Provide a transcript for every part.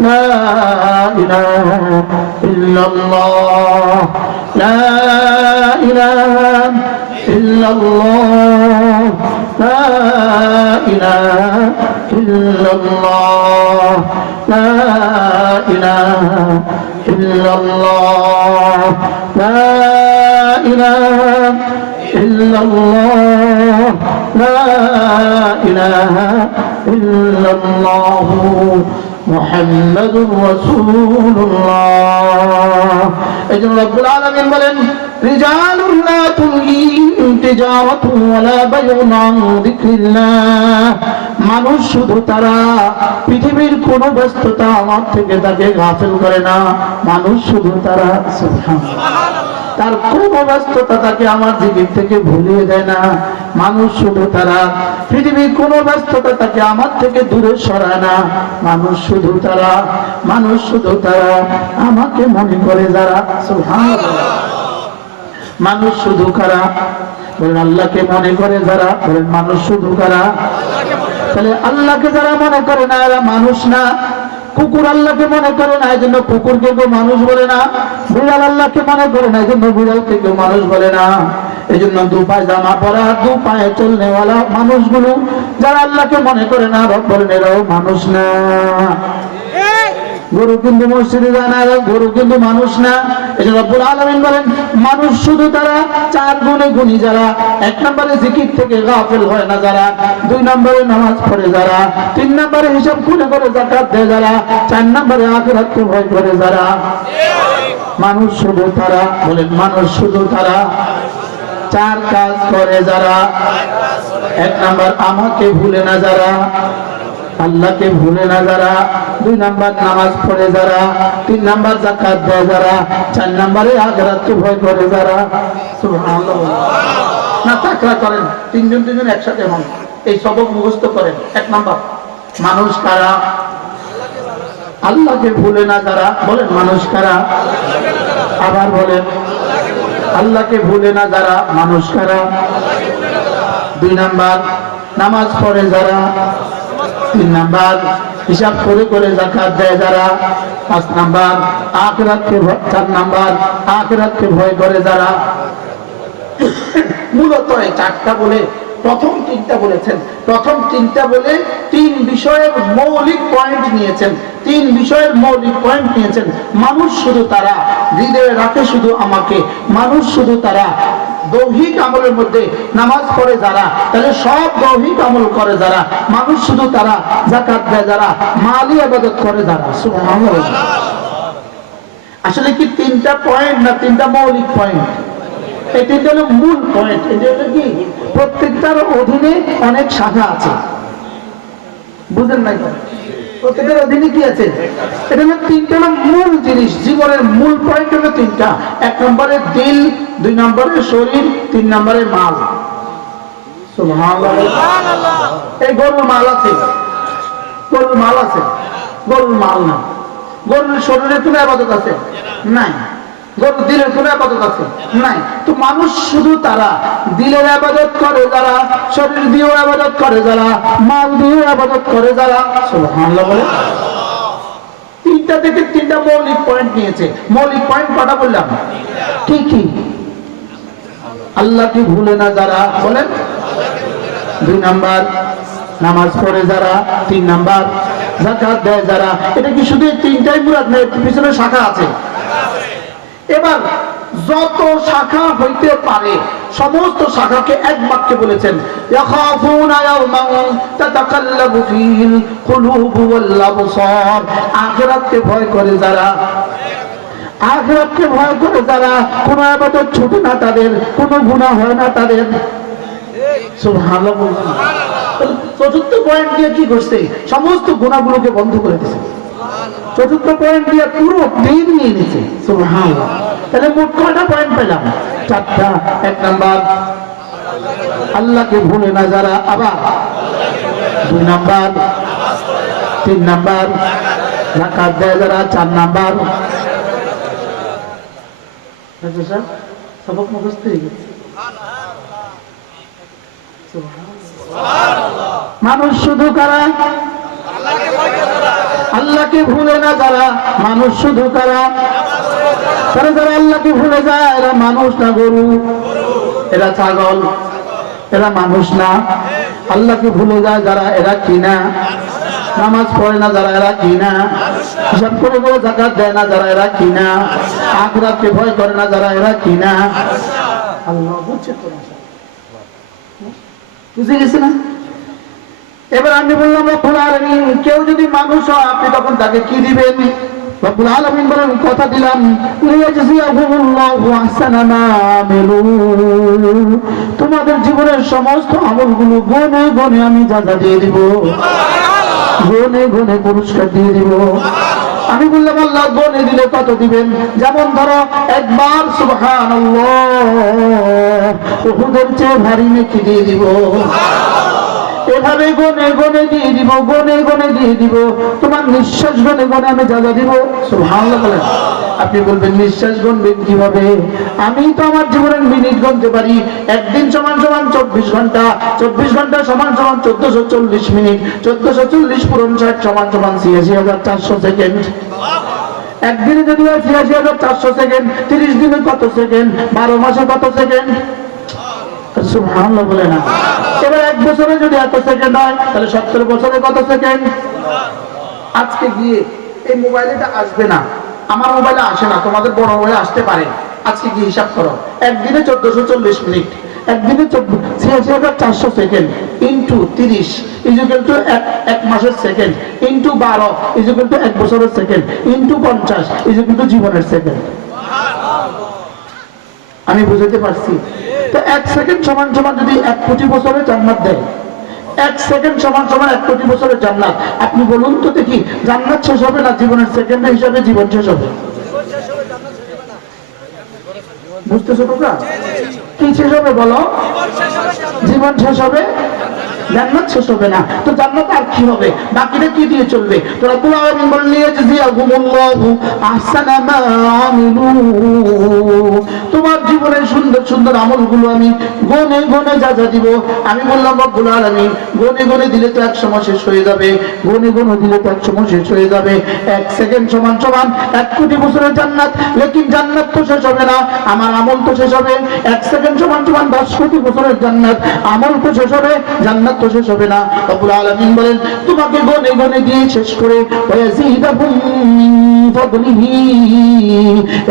لا إله إلا الله لا إله إلا الله لا إله إلا الله لا إله إلا الله لا إله إلا الله لا إله إلا الله محمد رسول الله إذن رب العالمين بلن رجال لا تلهيهم تجارة ولا بيع عن ذكر الله মানুষ শুধু তারা পৃথিবীর কোন ব্যস্ততা আমার থেকে তাকে গাফিল করে না মানুষ শুধু তারা তার কোন ব্যস্ততা তাকে আমার জিকির থেকে ভুলিয়ে দেয় না মানুষ শুধু তারা পৃথিবীর কোন ব্যস্ততা তাকে আমার থেকে দূরে সরায় না মানুষ শুধু তারা আমাকে মনে করে যারা সুবহানাল্লাহ মানুষ শুধু কারা বলেন আল্লাহকে মনে করে যারা বলেন মানুষ শুধু কারা তাহলে আল্লাহকে যারা মনে করে না এরা মানুষ না কুকুর আল্লাহকে মনে করে না এজন্য কুকুরকে কেউ মানুষ বলে না বিড়াল আল্লাহকে মনে করে না এজন্য বিড়ালকে কেউ মানুষ বলে না এজন্য দু পায়ে জামা পরা দু পায়ে চলনেওয়ালা মানুষগুলো যারা আল্লাহকে মনে করে না রব বলেন এরাও মানুষ না গরু কিন্তু মসজিদে যায় না গরু কিন্তু মানুষ না এজন্য রব্বুল আলামিন বলেন মানুষ শুধু তারা চার গুণে গুণী যারা এক নম্বরে জিকির থেকে গাফিল হয় না যারা দুই নম্বরে নামাজ পড়ে যারা তিন নম্বরে হিসাব খুলে করে যাকাত দেয় যারা চার নম্বরে আখিরাতকে ভয় করে যারা মানুষ শুধু তারা বলেন মানুষ শুধু তারা চার কাজ করে যারা এক নম্বর আমাকে ভুলে না যারা আল্লাহকে ভুলে না যারা দুই নাম্বার নামাজ পড়ে যারা তিন নাম্বার যাকাত দেয় যারা চার নম্বরে আখিরাতকে ভয় করে যারা সুবহানাল্লাহ না তাকরা করেন তিনজন একসাথে হন এই সবক মুখস্থ করেন এক নাম্বার মানুষ কারা আল্লাহকে ভুলে না যারা বলেন মানুষ কারা আবার বলেন আল্লাহকে ভুলে না যারা মানুষ কারা দুই নাম্বার নামাজ পড়ে যারা তিন নাম্বার হিসাব করে করে যাকাত দেয় যারা পাঁচ নাম্বার আখিরাতকে চার নাম্বার আখিরাতকে ভয় করে যারা মূলত এই চারটা বলে প্রথম তিনটা বলেছেন প্রথম তিনটা বলে তিন বিষয়ের মৌলিক পয়েন্ট নিয়েছেন মানুষ শুধু তারা হৃদয়ে রাখে শুধু আমাকে মানুষ শুধু তারা দৈহিক আমলের মধ্যে নামাজ পড়ে যারা তাহলে সব দৈহিক আমল করে যারা মানুষ শুধু তারা যাকাত দেয় যারা মালি ইবাদত করে যারা সুবহানাল্লাহ আসলে কি তিনটা পয়েন্ট না তিনটা মৌলিক পয়েন্ট এটা হলো মূল পয়েন্ট এটা হলো কি প্রত্যেকটার অধীনে অনেক শাখা আছে বুঝেন নাই প্রত্যেকটার অধীনে কি আছে এটা হলো তিনটা মূল জিনিস জীবনের মূল পয়েন্ট হলো তিনটা এক নম্বরে দিল দুই নম্বরে শরীর তিন নম্বরে মাল সুবহানাল্লাহ এই গরুর মাল আছে গরুর মাল না গরুর শরীরে কোনো ইবাদত আছে নাই গরুর দিলের কোনো ইবাদত আছে নাই তো মানুষ শুধু তারা দিলের ইবাদত করে যারা শরীর দিয়েও ইবাদত করে যারা মাল দিয়েও ইবাদত করে যারা সুবহানাল্লাহ বলে তিনটা থেকে তিনটা মৌলিক পয়েন্ট নিয়েছে মৌলিক পয়েন্ট কটা বললাম কি আল্লাহকে ভুলে না যারা বলেন দুই নাম্বার নামাজ পড়ে যারা তিন নাম্বার যাকাত দেয় যারা এটা কি শুধু তিনটাই মুরাদ না পিছনে শাখা আছে এবার যত শাখা হইতে পারে সমস্ত শাখাকে এক বাক্যে বলেছেন ইয়াখাফুনা ইয়াওমান তাতাকাল্লাবু ফীহিল কুলুবু ওয়াল আবসার আখিরাতকে ভয় করে যারা কোনো ইবাদত ছুটে না তাদের কোনো গুনাহ হয় না তাদের সুবহানাল্লাহ চতুর্থ পয়েন্ট দিয়ে কি করছে সমস্ত গুনাহগুলোকে বন্ধ করে দিয়েছে চতুর্থ পয়েন্ট দিয়ে পুরো দিন নিয়ে নিয়েছে সুবহানাল্লাহ তাহলে মোট কয়টা পয়েন্ট পেলাম চারটা এক নাম্বার আল্লাহকে ভুলে না যারা আবার দুই নাম্বার তিন নাম্বার যাকাত দেয় যারা চার নাম্বার সবক মুখস্থ হয়ে গেছে মানুষ শুধু কারা আল্লাহকে ভুলে না যারা, মানুষ শুধু কারা? তারা যারা আল্লাহকে ভুলে যায় এরা মানুষ না গরু, এরা ছাগল, এরা মানুষ না। আল্লাহকে ভুলে যায় যারা এরা কিনা, নামাজ পড়ে না যারা এরা কিনা, হিসাব করে করে যাকাত দেয় না যারা এরা কিনা, আখিরাতকে ভয় করে না যারা এরা কিনা। আল্লাহ বুঝছে তো, বুঝে গেছে না? এবার আমি বললাম রব্বুল আলামিন, কেউ যদি মানুষ হয় আপনি তখন তাকে কি দিবেন? রব্বুল আলামিন বলেন, কথা দিলাম লিয়াজজিয়াহুমুল্লাহু আহসানা মা আমিলু, তোমাদের জীবনের সমস্ত আমলগুলো গনে গনে আমি যাজা দিয়ে দিব, গনে গনে পুরস্কার দিয়ে দিব। আমি বললাম আল্লাহ গনে দিলে কত দিবেন? যেমন ধরো একবার সুবহানাল্লাহ উহুদের চেয়ে ভারী নেকি দিয়ে দিব। এভাবে গনে গনে দিয়ে দিব, গনে গনে দিয়ে দিব। তোমার নিঃশ্বাস গনে গনে আমি যাজা দিব। সুবহানাল্লাহ বলেন। আপনি বলবেন নিঃশ্বাস গুনবেন কিভাবে? আমি তো আমার জীবনের মিনিট গুনতে পারি। একদিন সমান সমান 24 ঘন্টা, 24 ঘন্টা সমান সমান 1440 মিনিট, 1440 পূরণ 60 সমান সমান 86,400 সেকেন্ড। একদিনে যদি হয় 86,400 সেকেন্ড, 30 দিনে কত সেকেন্ড, 12 মাসে কত সেকেন্ড? সুবহানাল্লাহ বলে না। এবার 1 বছরে যদি এত সেকেন্ড হয় তাহলে 70 বছরে কত সেকেন্ড? আজকে গিয়ে এই মোবাইলটা আসবে না, আমার মোবাইলে আসে না, তোমাদের বড় মোবাইলে আসতে পারে। আজকে কি হিসাব করো, একদিনে 1440 মিনিট, একদিনে 86,400 সেকেন্ড ইন্টু 30 ইকুয়াল টু এক মাসের সেকেন্ড, ইন্টু 12 ইকুয়াল টু 1 বছরের সেকেন্ড, ইন্টু 50 ইকুয়াল টু জীবনের সেকেন্ড। আমি বুঝাতে পারছি? তো 1 সেকেন্ড সমান সমান যদি 1 কোটি বছরের জান্নাত দেয়, 1 সেকেন্ড সমান সমান 1 কোটি বছরের জান্নাত। আপনি বলুন তো দেখি, জান্নাত শেষ হবে না জীবনের সেকেন্ড হিসাবে জীবন শেষ হবে? বুঝতেছো তোমরা? কি শেষ হবে বলো? জীবন শেষ হবে, জান্নাত শেষ হবে না। তো জান্নাত আর কি হবে? বাকিটা কি দিয়ে চলবে? তো রব্বুল আলামিন বলেন লিয়াজজিয়াহুমুল্লাহু আহসানা মা আমিলু, তোমার জীবনের সুন্দর সুন্দর আমলগুলো আমি গনে গনে যাজা দিব। আমি বললাম রব্বুল আলামিন, গনে গনে দিলে তো এক সময় শেষ হয়ে যাবে, গনে গনে দিলে তো এক সময় শেষ হয়ে যাবে। 1 সেকেন্ড সমান সমান 1 কোটি বছরের জান্নাত, লেকিন জান্নাত তো শেষ হবে না, আমার আমল তো শেষ হবে। 1 সেকেন্ড সমান সমান 10 কোটি বছরের জান্নাত, আমল তো শেষ হবে, জান্নাত তো শেষ হবে না। রব্বুল আলামিন বলেন, তোমাকে গনে গনে দিয়ে শেষ করে ওয়াজিদাহুম মিন ফাদলিহি,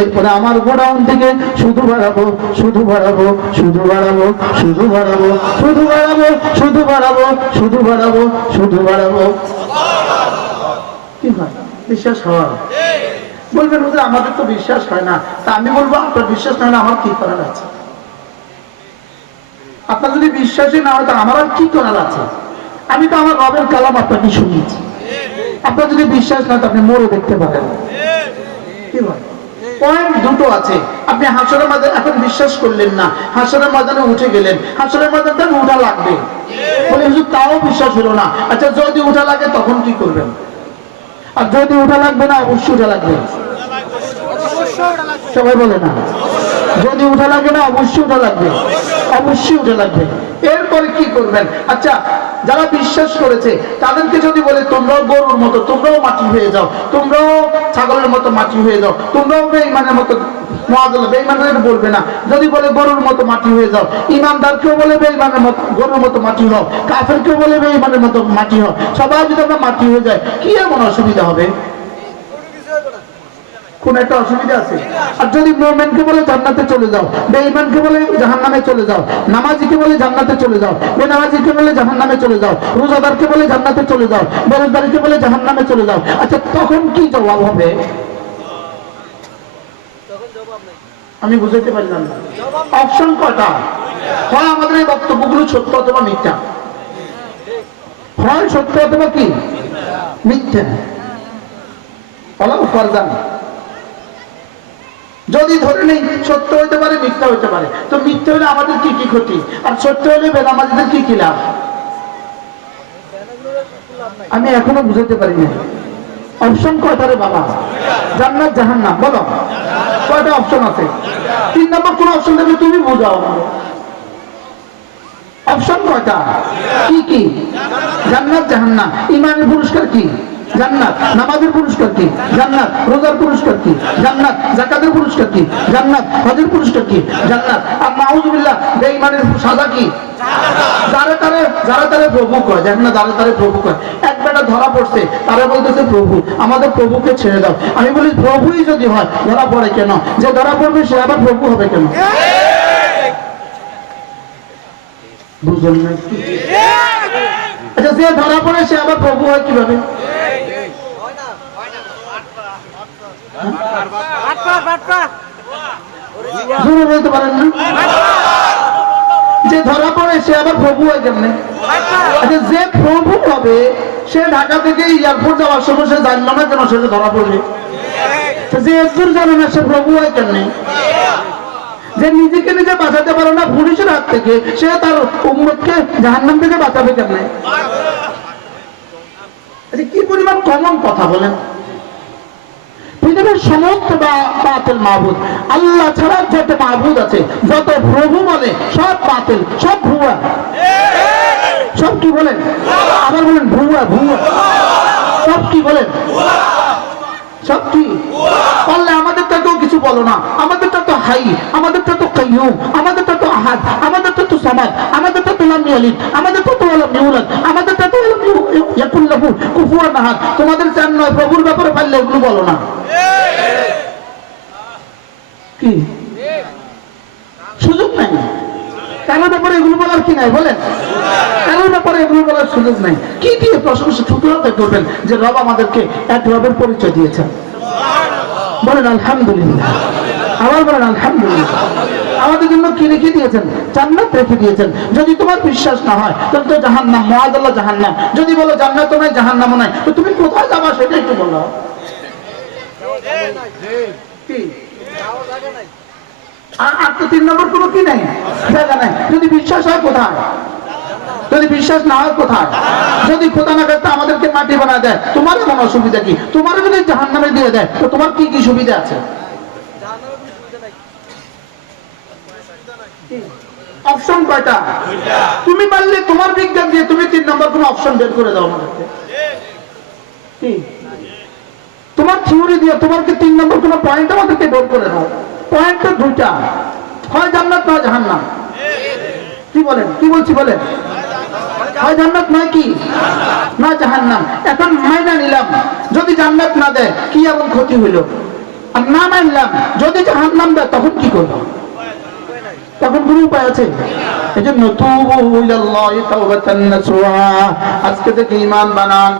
এরপরে আমার গোডাউন থেকে শুধু বাড়াবো, শুধু বাড়াবো, শুধু বাড়াবো, শুধু বাড়াবো, শুধু বাড়াবো, শুধু বাড়াবো, শুধু বাড়াবো, শুধু বাড়াবো। কি হয়? বিশ্বাস হয়? বলবেন হুজুর আমাদের তো বিশ্বাস হয় না। তা আমি বলবো আপনার বিশ্বাস হয় না, আমার কি করার আছে? আপনার যদি বিশ্বাসই না হয় তা আমার আর কি করার আছে? আমি তো আমার রবের কালাম আপনাকে শুনিয়েছি। আপনার যদি বিশ্বাস না তো আপনি মরে দেখতে পারেন। কি হয়? পয়েন্ট দুটো আছে। আপনি হাসরের ময়দানে এখন বিশ্বাস করলেন না, হাসরের ময়দানে উঠে গেলেন, হাসরের ময়দানে উঠা লাগবে বলে হুজুর তাও বিশ্বাস হলো না। আচ্ছা যদি উঠা লাগে তখন কি করবেন? আর যদি উঠা লাগবে না, অবশ্যই উঠা লাগবে। সবাই বলে না, যদি উঠা লাগে না অবশ্যই উঠা লাগবে, অবশ্যই উঠা লাগবে। এরপরে কি করবেন? আচ্ছা যারা বিশ্বাস করেছে তাদেরকে যদি বলে তোমরাও গরুর মতো, তোমরাও মাটি হয়ে যাও, তোমরাও ছাগলের মতো মাটি হয়ে যাও, তোমরাও বেঈমানের মতো, বেঈমানদের বলবে না। যদি বলে গরুর মতো মাটি হয়ে যাও, ইমানদারকেও বলে বেঈমানের মতো, গরুর মতো মাটি হও, কাফেরকেও বলে বেঈমানের মতো মাটি হও, সবাই যদি আমরা মাটি হয়ে যায় কি এমন অসুবিধা হবে? কোন একটা অসুবিধা আছে? আর যদি মুমিনকে বলে জান্নাতে চলে যাও, বেঈমানকে বলে জাহান্নামে চলে যাও, নামাজিকে বলে জান্নাতে চলে যাও, বেনামাজিকে বলে জাহান্নামে চলে যাও, রোজাদারকে বলে জান্নাতে চলে যাও, বেরোজগারকে বলে জাহান্নামে চলে যাও, আচ্ছা তখন কি জবাব হবে? আমি বুঝাইতে পারলাম না। অপশন কয়টা? হয় আমাদের এই বক্তব্যগুলো সত্য অথবা মিথ্যা, হয় সত্য অথবা কি মিথ্যা। ফরজান যদি ধরে নেই সত্য হইতে পারে, মিথ্যা হইতে পারে, তো মিথ্যা হলে আমাদের কি কি ক্ষতি, আর সত্য হলে বেনামাজিদের কি কি লাভ? আমি এখনো বুঝাতে পারি না। অপশন কয়টা রে বাবা? জান্নাত জাহান্নাম, বলো কয়টা অপশন আছে? 3 নম্বর কোন অপশন দেবে তুমি বুঝাও। অপশন কয়টা? কি কি? জান্নাত জাহান্নাম। ইমানের পুরস্কার কি? জান্নাত। নামাজের পুরস্কার কি? জান্নাত। রোজার পুরস্কার কি? জান্নাত। যাকাতের পুরস্কার কি? জান্নাত। হজের পুরস্কার কি? জান্নাত। আর নাউযুবিল্লাহ বেঈমানের সাজা কি? যারা তারে প্রভু কয়, দেখেন না, যারা প্রভু কয়। এক বেটা ধরা পড়ছে, তারা বলতেছে প্রভু, আমাদের প্রভুকে ছেড়ে দাও। আমি বলি প্রভুই যদি হয় ধরা পড়ে কেন? যে ধরা পড়বে সে আবার প্রভু হবে কেন? বুঝলেন না? আচ্ছা, যে ধরা পড়ে সে আবার প্রভু হয় কিভাবে? বলতে পারেন না? যে ধরা পড়ে সে আবার প্রভু হয় কেমনে? আচ্ছা, যে প্রভু হবে সে ঢাকা থেকে এয়ারপোর্ট যাওয়ার সময় সে জানলো না কেন সে ধরা পড়বে? যে একজন জানে না সে প্রভু হয় কেমনে? যে নিজেকে নিজে বাঁচাতে পারে না পুলিশের হাত থেকে, সে তার উম্মতকে জাহান্নাম থেকে বাঁচাবে কেমনে? কি পরিমাণ কমন কথা বলেন। পৃথিবীর সমস্ত বাতিল মাহবুদ, আল্লাহ ছাড়া যত মাহবুদ আছে, যত প্রভু বলে সব বাতিল, সব ভুয়া। সব কি বলেন? আবার বলেন ভুয়া। ভুয়া সব কি বলেন? সব কি বললে? আমাদেরটা তো কিছু বলো না। আমাদেরটা তো হাই, আমাদেরটা তো কাইয়ুম, আমাদেরটা তো আহাদ, আমাদেরটা তো সামাদ, আমাদেরটা তো লাম ইয়ালিদ, আমাদেরটা তো লাম ইউলাদ, আমাদেরটা তো লাম ইয়াকুল লাহু কুফুয়ান আহাদ। তোমাদের চান নয়, প্রভুর ব্যাপারে পারলে এগুলো বলো না। কি সুযোগ নাই? কারোর ব্যাপারে এগুলো বলার কি নাই বলেন? কারোর ব্যাপারে এগুলো বলার সুযোগ নাই। কি দিয়ে প্রশংসা শুকরিয়া করবেন যে রব আমাদেরকে এক রবের পরিচয় দিয়েছেন? বলেন আলহামদুলিল্লাহ। আবার বলেন আলহামদুলিল্লাহ। আমাদের জন্য কি রেখে দিয়েছেন? জান্নাত রেখে দিয়েছেন। যদি তোমার বিশ্বাস না হয় তাহলে তো জাহান্নাম, মুআযাল্লাহ জাহান্নাম। যদি বলো জান্নাত নাই জাহান্নামও নাই, তো তুমি কোথায় যাবা সেটা একটু বলো। কি আর তো 3 নম্বর কোনো কি নাই, জায়গা নাই। যদি বিশ্বাস হয় কোথায়? যদি বিশ্বাস না হয় কোথায়? যদি খোদা না করতে আমাদেরকে মাটি বানা দেয়, তোমার এমন অসুবিধা কি? তোমার যদি জাহান্নামে দিয়ে দেয় তো তোমার কি কি সুবিধা আছে? অপশন কয়টা? তুমি পারলে তোমার বিজ্ঞান দিয়ে তুমি 3 নম্বর কোন অপশন বের করে দাও আমাদেরকে। কি তোমার থিওরি দিয়ে তোমাকে 3 নম্বর কোন পয়েন্ট আমাদেরকে বের করে দাও। পয়েন্ট তো দুইটা, হয় জান্নাত না জাহান্নাম। কি বলেন? কি বলছি বলেন? হয় জান্নাত নয় কি না জাহান্নাম। এখন মাইনা নিলাম, যদি জান্নাত না দেয় কি এমন ক্ষতি হইল? আর না মানলাম যদি জাহান্নাম দেয় তখন কি করবো? তখন কোনো উপায় আছে? এই জন্য তুবু ইলাল্লাহি তাওবাতান নাসুহা, আজকে থেকে ঈমান বানান।